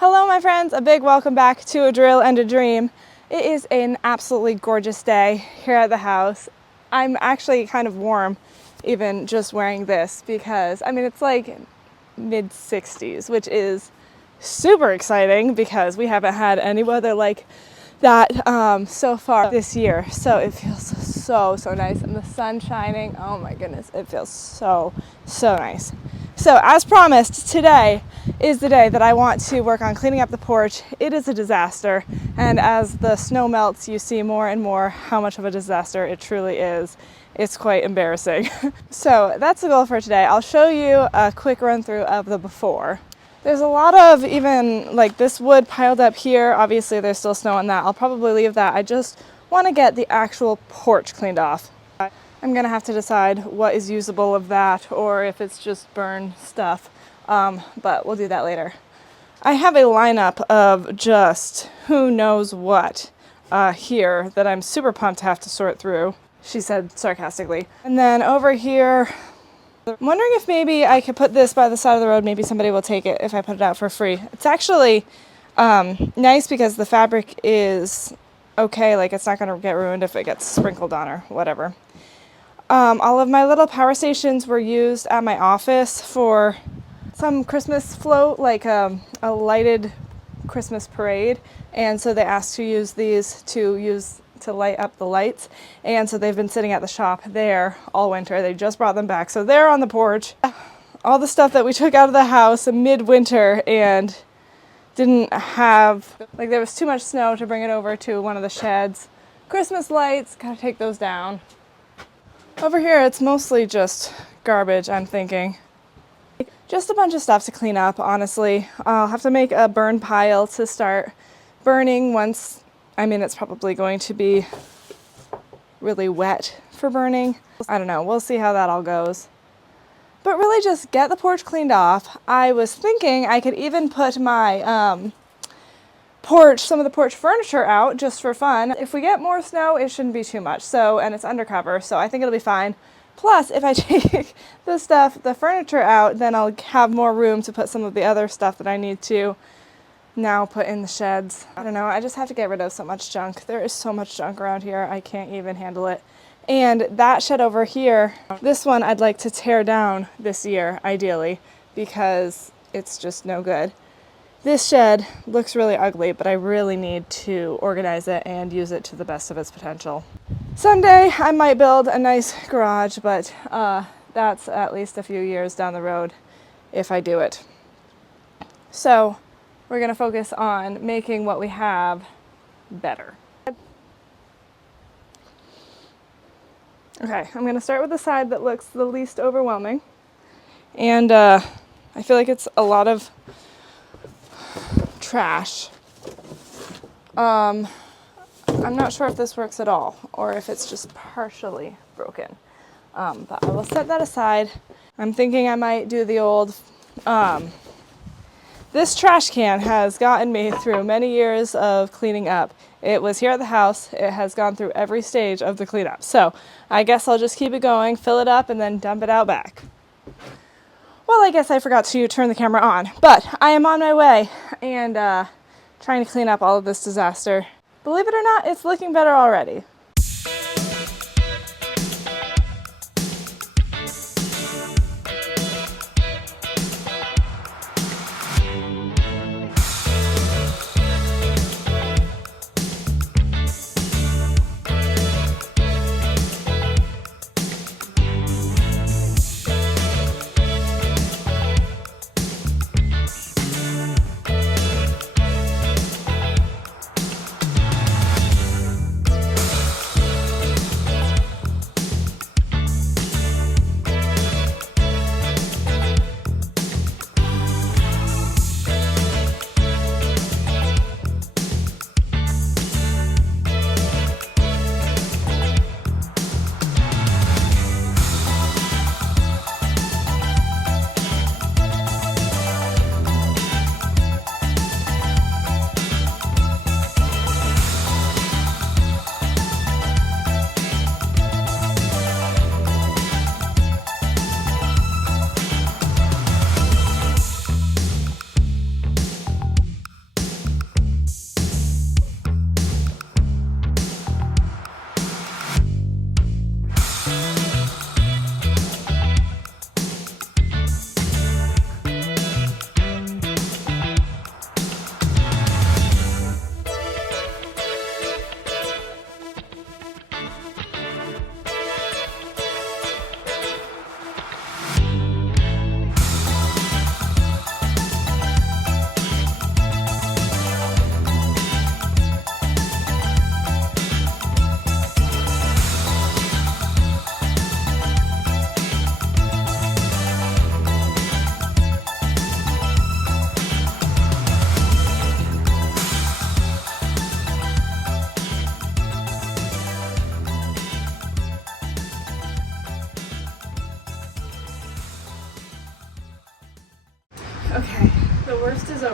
Hello my friends, a big welcome back to A Drill and a Dream. It is an absolutely gorgeous day here at the house. I'm actually kind of warm even just wearing this because, I mean, it's like mid-60s, which is super exciting because we haven't had any weather like that so far this year. So it feels so nice, and the sun shining, oh my goodness, it feels so nice. So as promised, today is the day that I want to work on cleaning up the porch. It is a disaster, and as the snow melts, you see more and more how much of a disaster it truly is. It's quite embarrassing. So that's the goal for today. I'll show you a quick run through of the before. There's a lot of even like this wood piled up here. Obviously there's still snow on that. I'll probably leave that. I just want to get the actual porch cleaned off. I'm gonna have to decide what is usable of that or if it's just burn stuff, but we'll do that later. I have a lineup of just who knows what here that I'm super pumped to have to sort through, she said sarcastically. And then over here, I'm wondering if maybe I could put this by the side of the road. Maybe somebody will take it if I put it out for free. It's actually nice because the fabric is okay, like it's not gonna get ruined if it gets sprinkled on or whatever. All of my little power stations were used at my office for some Christmas float, like a lighted Christmas parade, and so they asked to use these to light up the lights, and so they've been sitting at the shop there all winter. They just brought them back, so they're on the porch. All the stuff that we took out of the house midwinter and didn't have, like there was too much snow to bring it over to one of the sheds. Christmas lights, gotta take those down. Over here, it's mostly just garbage, I'm thinking. Just a bunch of stuff to clean up, honestly. I'll have to make a burn pile to start burning once, I mean, it's probably going to be really wet for burning. I don't know, we'll see how that all goes. But really just get the porch cleaned off. I was thinking I could even put my some of the porch furniture out just for fun. If we get more snow, it shouldn't be too much. So, and it's undercover, so I think it'll be fine. Plus, if I take the furniture out, then I'll have more room to put some of the other stuff that I need to now put in the sheds. I don't know, I just have to get rid of so much junk. There is so much junk around here, I can't even handle it. And that shed over here, this one I'd like to tear down this year, ideally, because it's just no good. This shed looks really ugly, but I really need to organize it and use it to the best of its potential. Someday I might build a nice garage, but that's at least a few years down the road if I do it. So we're going to focus on making what we have better. Okay, I'm going to start with the side that looks the least overwhelming. And I feel like it's a lot of trash. I'm not sure if this works at all or if it's just partially broken, but I will set that aside. I'm thinking I might do the old, this trash can has gotten me through many years of cleaning up. It was here at the house. It has gone through every stage of the cleanup. So I guess I'll just keep it going, fill it up, and then dump it out back. Well, I guess I forgot to turn the camera on, but I am on my way and trying to clean up all of this disaster. Believe it or not, it's looking better already.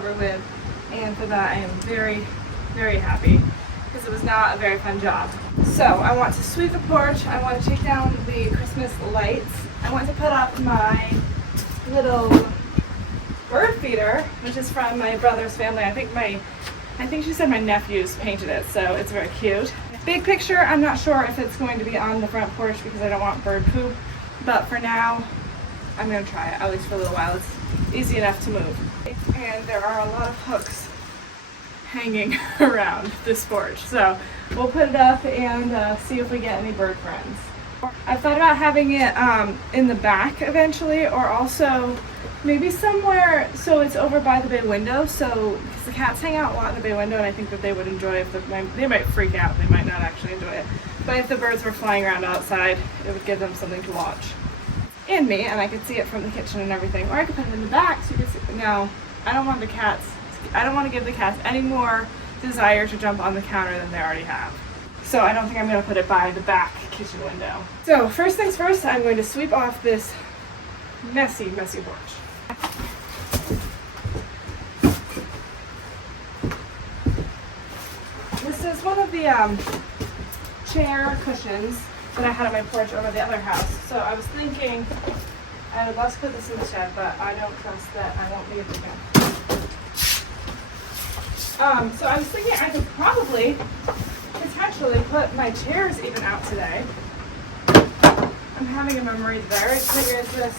over with, and for that I am very, very happy because it was not a very fun job. So I want to sweep the porch, I want to take down the Christmas lights, I want to put up my little bird feeder, which is from my brother's family. I think she said my nephews painted it, so it's very cute. Big picture, I'm not sure if it's going to be on the front porch because I don't want bird poop, but for now, I'm going to try it, at least for a little while. It's easy enough to move. And there are a lot of hooks hanging around this porch, so we'll put it up and see if we get any bird friends. I've thought about having it in the back eventually, or also maybe somewhere so it's over by the bay window, so because the cats hang out a lot in the bay window, and I think that they would enjoy it. They might freak out, they might not actually enjoy it, but if the birds were flying around outside, it would give them something to watch. And me, and I could see it from the kitchen and everything. Or I could put it in the back so you could see. No, I don't want to give the cats any more desire to jump on the counter than they already have. So I don't think I'm going to put it by the back kitchen window. So first things first, I'm going to sweep off this messy, messy porch. This is one of the chair cushions that I had on my porch over the other house. So I was thinking I would love to put this in the shed, but I don't trust that I won't be able to. So I was thinking I could probably potentially put my chairs even out today. I'm having a memory that I figured this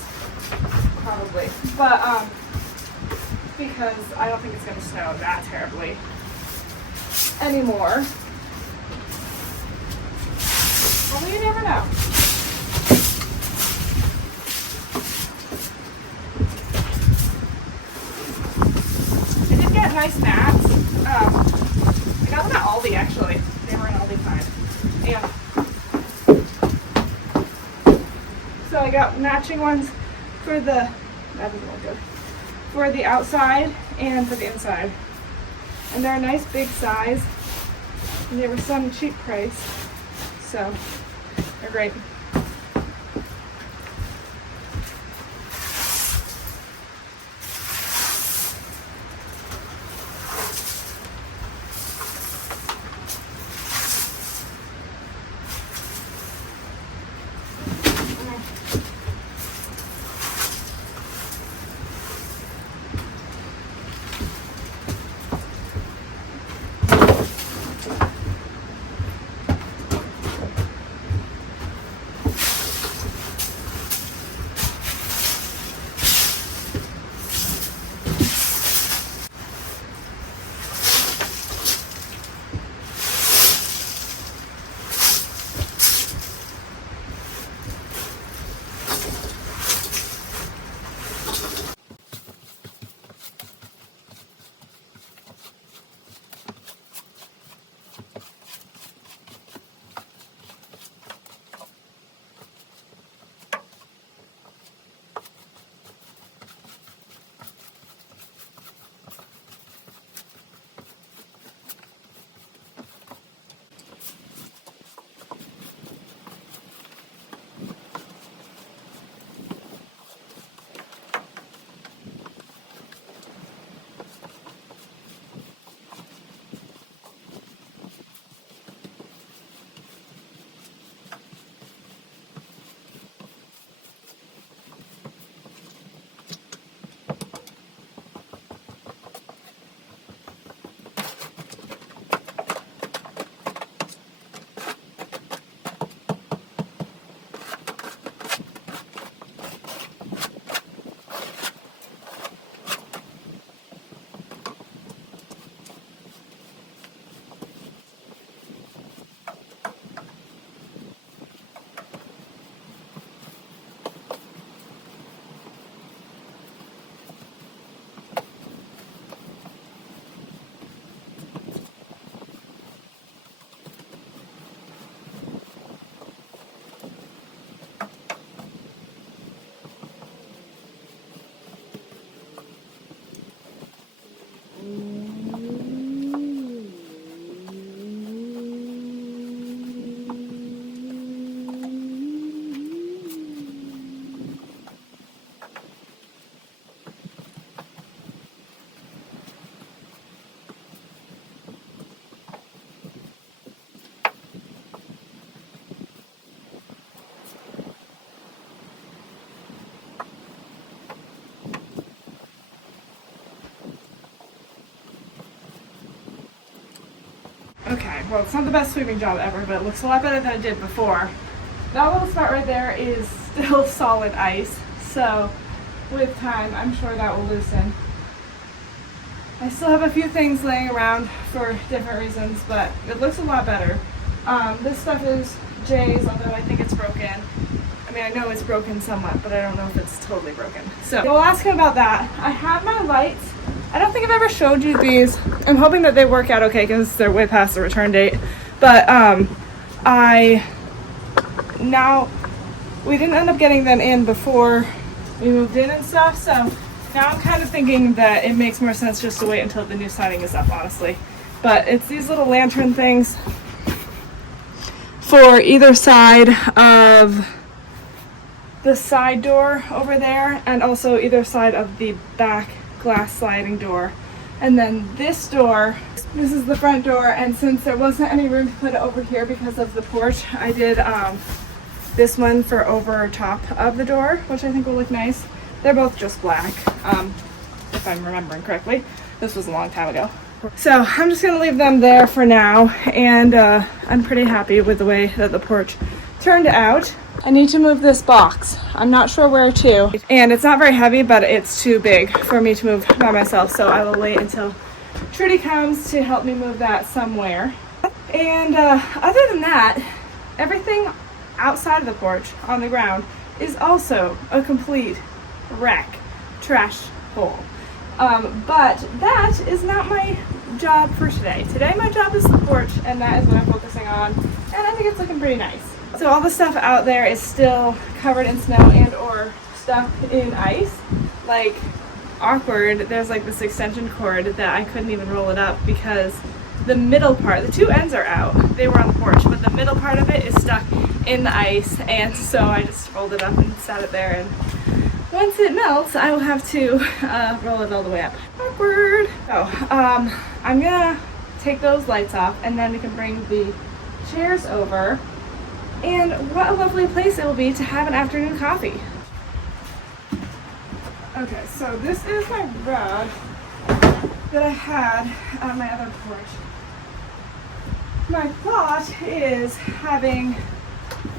probably, but because I don't think it's going to snow that terribly anymore. Although you never know. I did get nice mats. I got them at Aldi actually. They were in Aldi time. Yeah. So I got matching ones for that doesn't look good. For the outside and for the inside. And they're a nice big size. And they were some cheap price. So they're great. Okay, well, it's not the best sweeping job ever, but it looks a lot better than it did before. That little spot right there is still solid ice, so with time, I'm sure that will loosen. I still have a few things laying around for different reasons, but it looks a lot better. This stuff is Jay's, although I think it's broken. I mean, I know it's broken somewhat, but I don't know if it's totally broken. So we'll ask him about that. I have my lights. I don't think I've ever showed you these. I'm hoping that they work out okay because they're way past the return date. But we didn't end up getting them in before we moved in and stuff, so now I'm kind of thinking that it makes more sense just to wait until the new siding is up, honestly. But it's these little lantern things for either side of the side door over there, and also either side of the back glass sliding door. And then this door, this is the front door, and since there wasn't any room to put it over here because of the porch, I did this one for over top of the door, which I think will look nice. They're both just black, if I'm remembering correctly. This was a long time ago. So I'm just gonna leave them there for now, and I'm pretty happy with the way that the porch turned out. I need to move this box. I'm not sure where to, and it's not very heavy, but it's too big for me to move by myself, so I will wait until Trudy comes to help me move that somewhere. And other than that, everything outside of the porch on the ground is also a complete wreck, trash hole. But that is not my job for today. Today my job is the porch, and that is what I'm focusing on, and I think it's looking pretty nice. So all the stuff out there is still covered in snow and or stuck in ice. Like, awkward, there's like this extension cord that I couldn't even roll it up because the middle part, the two ends are out, they were on the porch, but the middle part of it is stuck in the ice, and so I just rolled it up and sat it there, and once it melts, I will have to roll it all the way up. Awkward. So, I'm gonna take those lights off, and then we can bring the chairs over, and what a lovely place it will be to have an afternoon coffee. Okay, so this is my rug that I had on my other porch. My thought is having,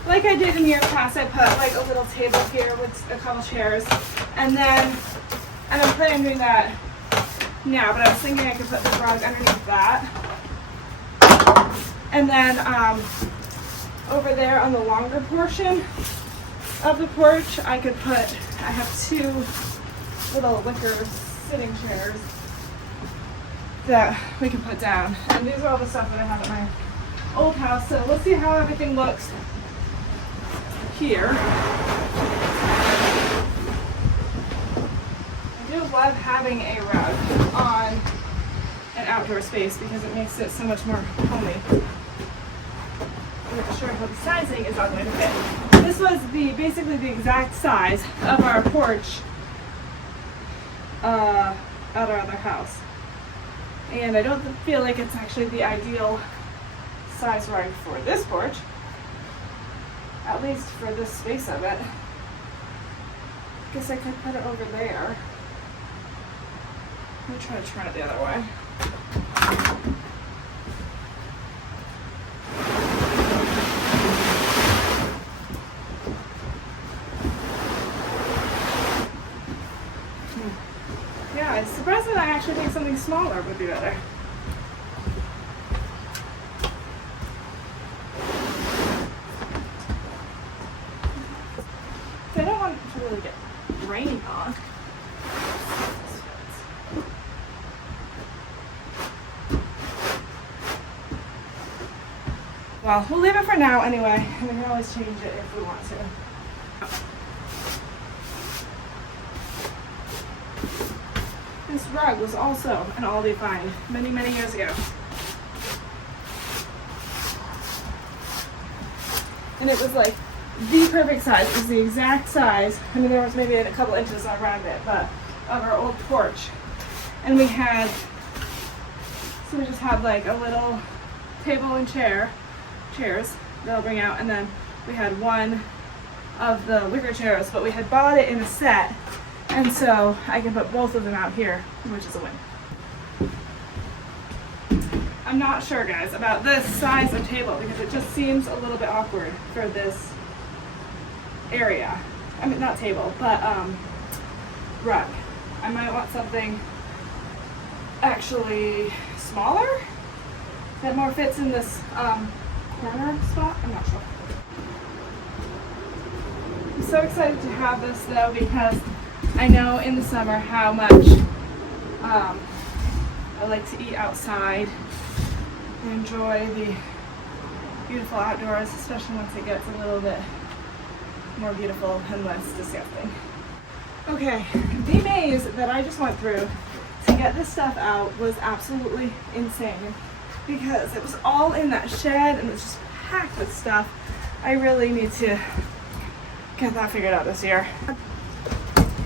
like I did in years past, I put like a little table here with a couple chairs, and I'm planning on doing that now, but I was thinking I could put the rug underneath that. And then over there on the longer portion of the porch, I have two little wicker sitting chairs that we can put down. And these are all the stuff that I have at my old house, so let's see how everything looks here. I do love having a rug on an outdoor space because it makes it so much more homey. I'm not sure how the sizing is all going to fit. This was basically the exact size of our porch at our other house. And I don't feel like it's actually the ideal size rug for this porch, at least for this space of it. Guess I could put it over there. Let me try to turn it the other way. Yeah, I'm surprised that I actually think something smaller would be better. I don't want it to really get rained on. Well, we'll leave it for now anyway, and we can always change it if we want to. This rug was also an Aldi find many, many years ago. And it was like the perfect size. It was the exact size. I mean, there was maybe a couple inches around it, but of our old porch. And we just had like a little table and chairs that I'll bring out, and then we had one of the wicker chairs, but we had bought it in a set, and so I can put both of them out here, which is a win. I'm I'm not sure, guys, about this size of table because it just seems a little bit awkward for this area. I mean, not table, but rug. I might want something actually smaller that more fits in this corner spot. I'm not sure. I'm so excited to have this though because I know in the summer how much I like to eat outside and enjoy the beautiful outdoors, especially once it gets a little bit more beautiful and less disgusting. Okay, the maze that I just went through to get this stuff out was absolutely insane because it was all in that shed and it was just packed with stuff. I really need to get that figured out this year.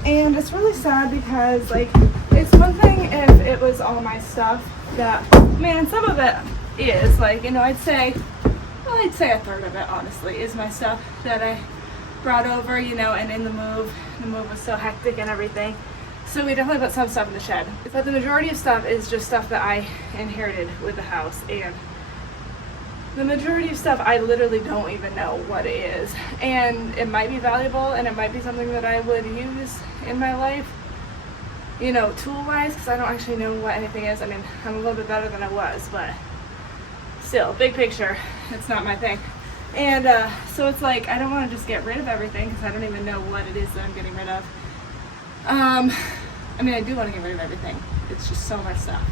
And it's really sad because, like, it's one thing if it was all my stuff that, man, some of it is, like, you know, I'd say a third of it, honestly, is my stuff that I brought over, you know, and in the move was so hectic and everything. So we definitely put some stuff in the shed. But the majority of stuff is just stuff that I inherited with the house, and the majority of stuff I literally don't even know what it is. And it might be valuable and it might be something that I would use in my life, you know, tool-wise, because I don't actually know what anything is. I mean, I'm a little bit better than I was, but still, big picture, it's not my thing. And so it's like, I don't want to just get rid of everything because I don't even know what it is that I'm getting rid of. I mean, I do want to get rid of everything. It's just so much stuff.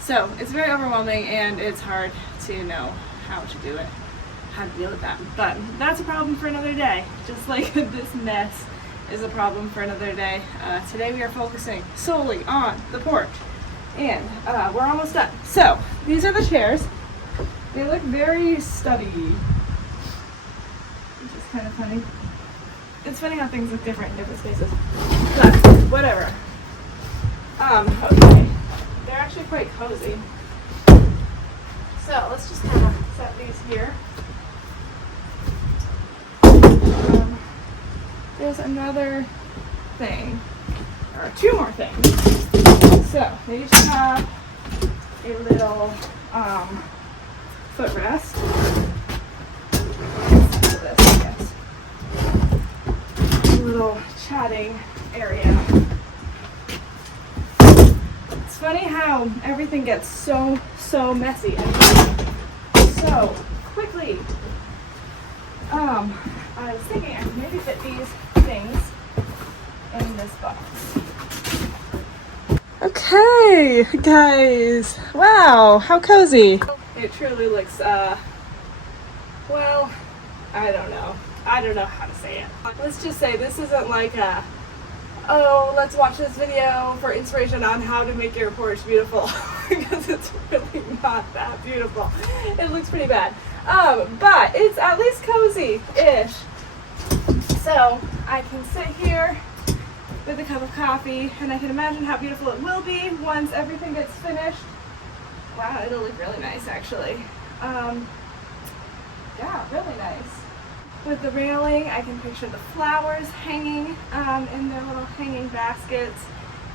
So it's very overwhelming and it's hard to know how to do it, how to deal with that. But that's a problem for another day. Just like this mess is a problem for another day. Today we are focusing solely on the porch. And we're almost done. So these are the chairs. They look very stubby, which is kind of funny. It's funny how things look different in different spaces. But whatever. Okay. They're actually quite cozy. So let's just kind of set these here. There's another thing, or two more things. So they each have a little footrest. This, I guess. A little chatting area. It's funny how everything gets so messy and so quickly. I was thinking I could maybe fit these things in this box. Okay, guys. Wow, how cozy. It truly looks, well, I don't know. I don't know how to say it. Let's just say this isn't like a, oh, let's watch this video for inspiration on how to make your porch beautiful, because it's really not that beautiful. It looks pretty bad. But it's at least cozy-ish. So I can sit here with a cup of coffee, and I can imagine how beautiful it will be once everything gets finished. Wow, it'll look really nice, actually. Yeah, really nice. With the railing, I can picture the flowers hanging in their little hanging baskets.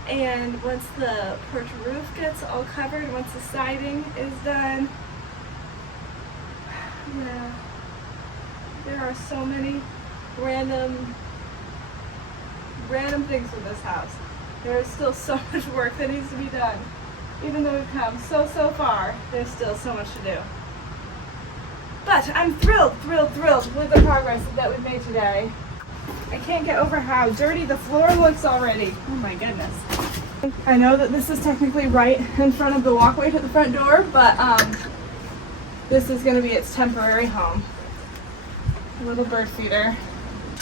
And once the porch roof gets all covered, once the siding is done, yeah, there are so many random things with this house. There is still so much work that needs to be done. Even though we've come so far, there's still so much to do. But I'm thrilled with the progress that we've made today. I can't get over how dirty the floor looks already. Oh my goodness. I know that this is technically right in front of the walkway to the front door, but this is going to be its temporary home. A little bird feeder.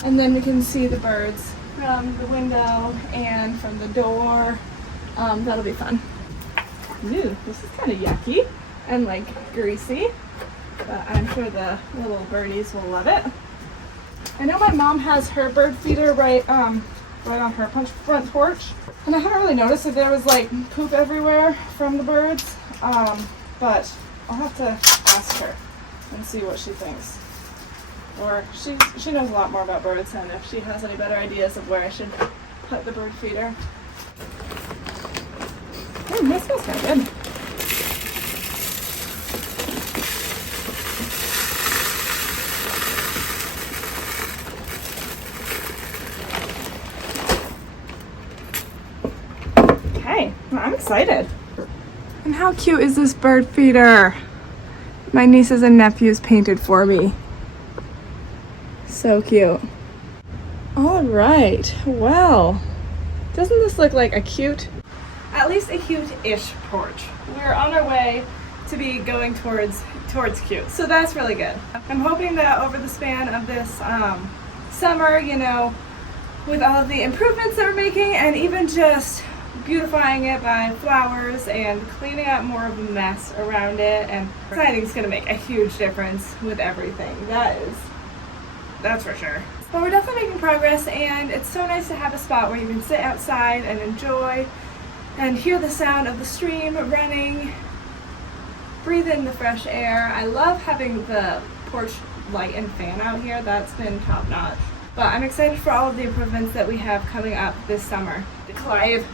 And then we can see the birds from the window and from the door. That'll be fun. Ooh, this is kind of yucky and like greasy, but I'm sure the little birdies will love it. I know my mom has her bird feeder right on her front porch, and I haven't really noticed that there was like poop everywhere from the birds, but I'll have to ask her and see what she thinks. Or she knows a lot more about birds, and if she has any better ideas of where I should put the bird feeder. That smells kind of good. excited. And how cute is this bird feeder? My nieces and nephews painted for me. So cute. All right, well, doesn't this look like a cute, at least a cute-ish porch? We're on our way to be going towards cute, so that's really good. I'm hoping that over the span of this summer, you know, with all of the improvements that we're making and even just beautifying it by flowers and cleaning up more of a mess around it, and siding is going to make a huge difference with everything. That's for sure. But we're definitely making progress, and it's so nice to have a spot where you can sit outside and enjoy and hear the sound of the stream running, breathe in the fresh air. I love having the porch light and fan out here. That's been top notch. But I'm excited for all of the improvements that we have coming up this summer. Clive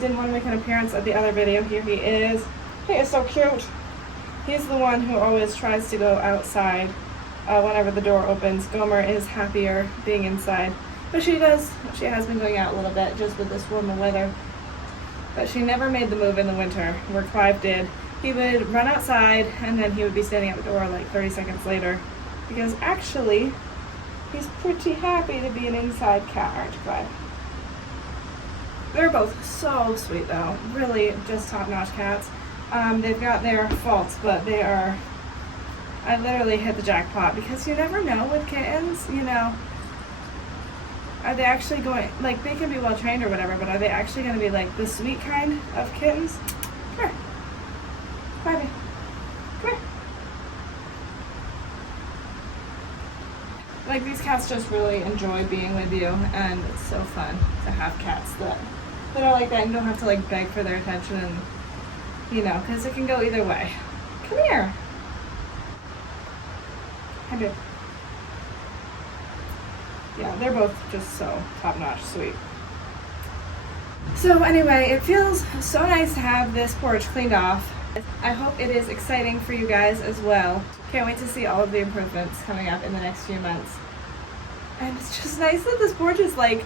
didn't want to make an appearance at the other video. Here he is. He is so cute. He's the one who always tries to go outside whenever the door opens. Gomer is happier being inside, but she has been going out a little bit just with this warmer weather. But she never made the move in the winter where Clive did. He would run outside and then he would be standing at the door like 30 seconds later, because actually he's pretty happy to be an inside cat, aren't you, Clive? They're both so sweet though, really just top-notch cats. They've got their faults, but I literally hit the jackpot, because you never know with kittens, you know, are they actually going, like, they can be well trained or whatever, but are they actually going to be like the sweet kind of kittens? Come here. Bobby. Come here. Like, these cats just really enjoy being with you, and it's so fun to have cats that are like that. You don't have to like beg for their attention, and you know, because it can go either way. Come here. I do. Yeah, they're both just so top-notch sweet. So anyway, it feels so nice to have this porch cleaned off. I hope it is exciting for you guys as well. Can't wait to see all of the improvements coming up in the next few months. And it's just nice that this porch is like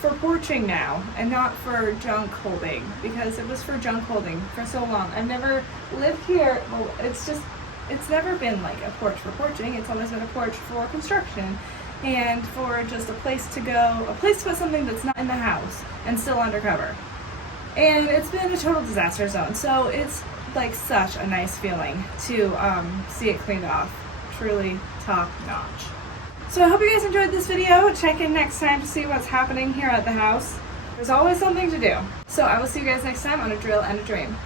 for porching now and not for junk holding, because it was for junk holding for so long. I've never lived here. Well, it's never been like a porch for porching. It's always been a porch for construction and for just a place to go, a place to put something that's not in the house and still undercover. And it's been a total disaster zone. So it's like such a nice feeling to see it cleaned off. Truly top notch. So I hope you guys enjoyed this video. Check in next time to see what's happening here at the house. There's always something to do. So I will see you guys next time on A Drill and a Dream.